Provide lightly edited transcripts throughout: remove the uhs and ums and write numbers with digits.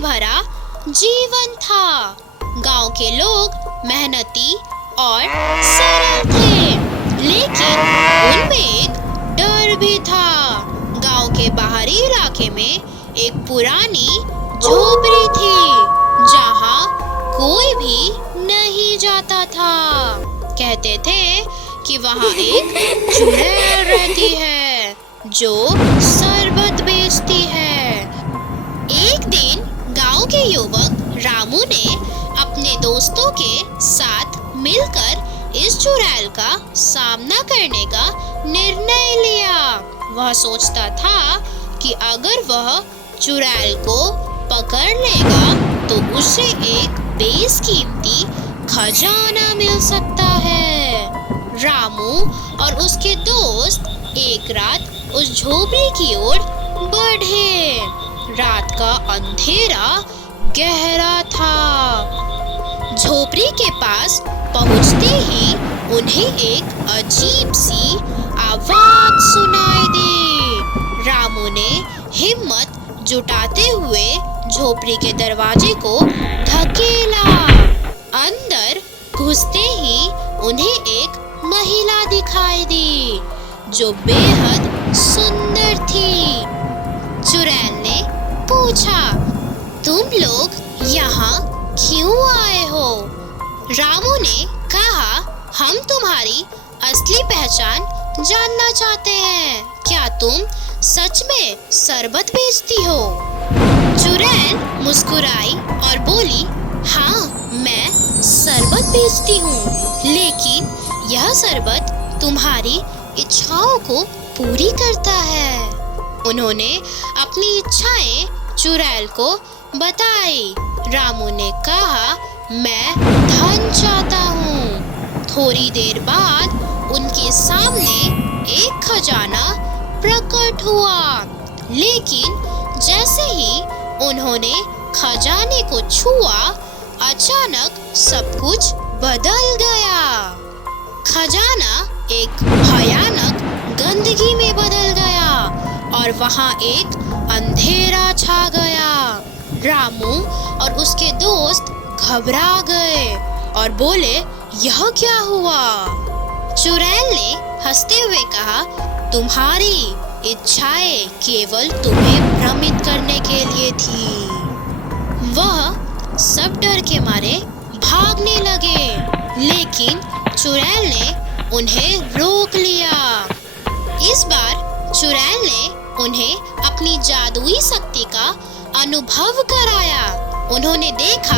भरा जीवन था। गांव के लोग मेहनती और सरल थे, लेकिन उनमें एक डर भी था। गांव के बाहरी इलाके में एक पुरानी झोपड़ी थी, जहां कोई भी नहीं जाता था। कहते थे कि वहां एक चुड़ैल रहती है जो शरबत बेचती है। एक दिन गांव के युवक रामू ने अपने दोस्तों के साथ मिलकर इस चुड़ैल का सामना करने का निर्णय लिया। वह सोचता था कि अगर वह चुड़ैल को पकड़ लेगा तो उसे एक बेशकीमती खजाना मिल सकता है। रामू और उसके दोस्त एक रात उस झोपड़ी की ओर बढ़े। रात का अंधेरा गहरा था। झोपड़ी के पास पहुंचते ही उन्हें एक अजीब सी आवाज सुनाई दी। रामू ने हिम्मत जुटाते हुए झोपड़ी के दरवाजे को धकेला। अंदर घुसते ही उन्हें एक महिला दिखाई दी जो बेहद सुंदर थी। चुड़ैल ने पूछा, तुम लोग यहाँ क्यों आए हो? रामू ने कहा, हम तुम्हारी असली पहचान जानना चाहते हैं। क्या तुम सच में शरबत बेचती हो? चुड़ैल मुस्कुराई और बोली, हाँ, मैं शरबत बेचती हूँ, लेकिन यह शरबत तुम्हारी इच्छाओं को पूरी करता है। उन्होंने अपनी इच्छाएं चुड़ैल को बताई। रामू ने कहा, मैं धन चाहता हूँ। थोड़ी देर बाद उनके सामने एक खजाना प्रकट हुआ, लेकिन जैसे ही उन्होंने खजाने को छुआ, अचानक सब कुछ बदल गया। खजाना एक भयानक गंदगी में बदल गया और वहाँ एक अंधेरा छा गया। रामू और उसके दोस्त घबरा गए और बोले, यह क्या हुआ? चुड़ैल ने हंसते हुए कहा, तुम्हारी इच्छाएं केवल तुम्हें भ्रमित करने के लिए थी। वह सब डर के मारे भागने लगे, लेकिन चुड़ैल ने उन्हें रोक लिया। इस बार चुड़ैल ने उन्हें अपनी जादुई शक्ति का अनुभव कराया। उन्होंने देखा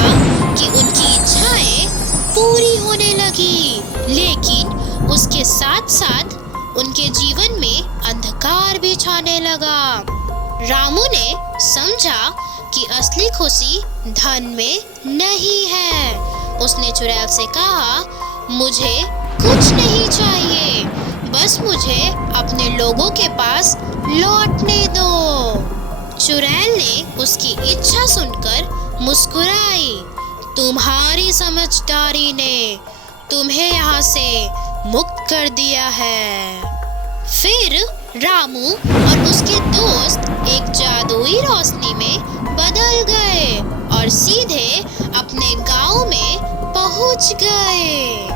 कि उनकी इच्छाएं पूरी होने लगी, लेकिन उसके साथ साथ उनके जीवन में अंधकार भी छाने लगा। रामू ने समझा कि असली खुशी धन में नहीं है। उसने चुड़ैल से कहा, मुझे कुछ नहीं चाहिए, बस मुझे अपने लोगों के पास लौटने दो। चुड़ैल ने उसकी इच्छा सुनकर मुस्कुराई। तुम्हारी समझदारी ने तुम्हें यहाँ से मुक्त कर दिया है। फिर रामू और उसके दोस्त एक जादुई रोशनी में बदल गए और सीधे अपने गांव में पहुंच गए।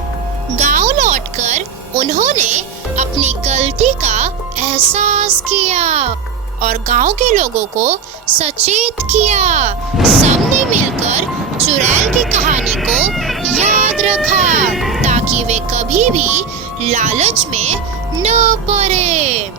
गांव लौटकर उन्होंने अपनी गलती का एहसास किया और गांव के लोगों को सचेत किया। सबने मिलकर चुड़ैल की कहानी को याद रखा ताकि वे कभी भी लालच में न पड़े।